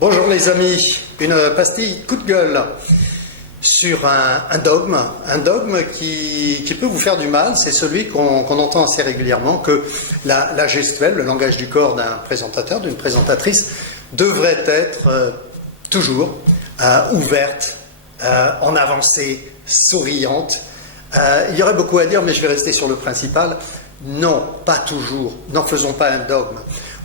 Bonjour les amis, une pastille coup de gueule sur un dogme qui peut vous faire du mal. C'est celui qu'on entend assez régulièrement, que la gestuelle, le langage du corps d'un présentateur, d'une présentatrice, devrait être toujours ouverte, en avancée, souriante. Il y aurait beaucoup à dire, mais je vais rester sur le principal. Non, pas toujours. N'en faisons pas un dogme.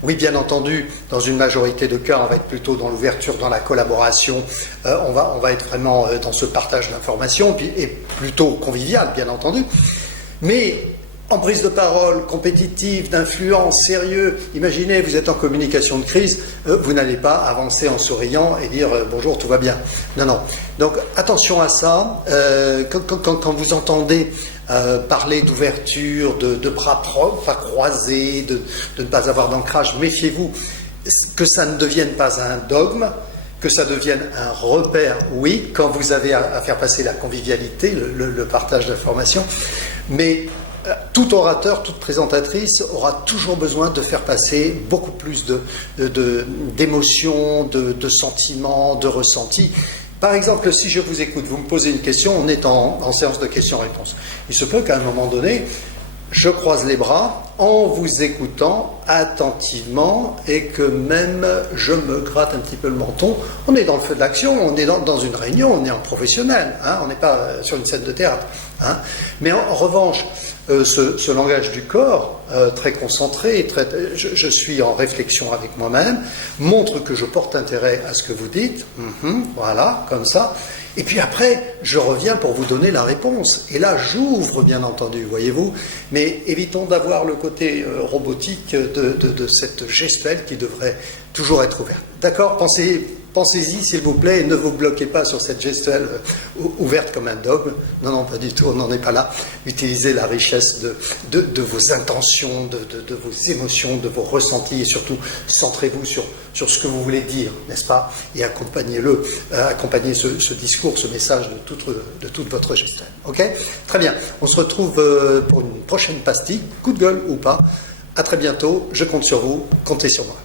Oui, bien entendu, dans une majorité de cas, on va être plutôt dans l'ouverture, dans la collaboration, on va être vraiment dans ce partage d'informations, et plutôt convivial, bien entendu. Mais en prise de parole, compétitive, d'influence, sérieux, imaginez, vous êtes en communication de crise, vous n'allez pas avancer en souriant et dire bonjour, tout va bien. Non, non. Donc attention à ça. Quand vous entendez parler d'ouverture, de bras pas croisés, de ne pas avoir d'ancrage, méfiez-vous que ça ne devienne pas un dogme, que ça devienne un repère, oui, quand vous avez à faire passer la convivialité, le partage d'informations, mais tout orateur, toute présentatrice aura toujours besoin de faire passer beaucoup plus d'émotions, de sentiments, de ressentis. Par exemple, si je vous écoute, vous me posez une question, on est en séance de questions-réponses. Il se peut qu'à un moment donné, je croise les bras en vous écoutant attentivement et que même je me gratte un petit peu le menton. On est dans le feu de l'action, on est dans une réunion, on est en professionnel, hein, on n'est pas sur une scène de théâtre. Hein. Mais en revanche, ce langage du corps, très concentré, je suis en réflexion avec moi-même, montre que je porte intérêt à ce que vous dites, voilà, comme ça, et puis après, je reviens pour vous donner la réponse, et là, j'ouvre, bien entendu, voyez-vous, mais évitons d'avoir le côté robotique de cette gestuelle qui devrait toujours être ouverte. D'accord ? Pensez-y, s'il vous plaît, et ne vous bloquez pas sur cette gestuelle ouverte comme un dogme. Non, non, pas du tout, on n'en est pas là. Utilisez la richesse de vos intentions, de vos émotions, de vos ressentis, et surtout, centrez-vous sur ce que vous voulez dire, n'est-ce pas ? Et accompagnez ce discours, ce message de toute votre gestuelle. Ok ? Très bien. On se retrouve pour une prochaine pastille, coup de gueule ou pas. À très bientôt. Je compte sur vous. Comptez sur moi.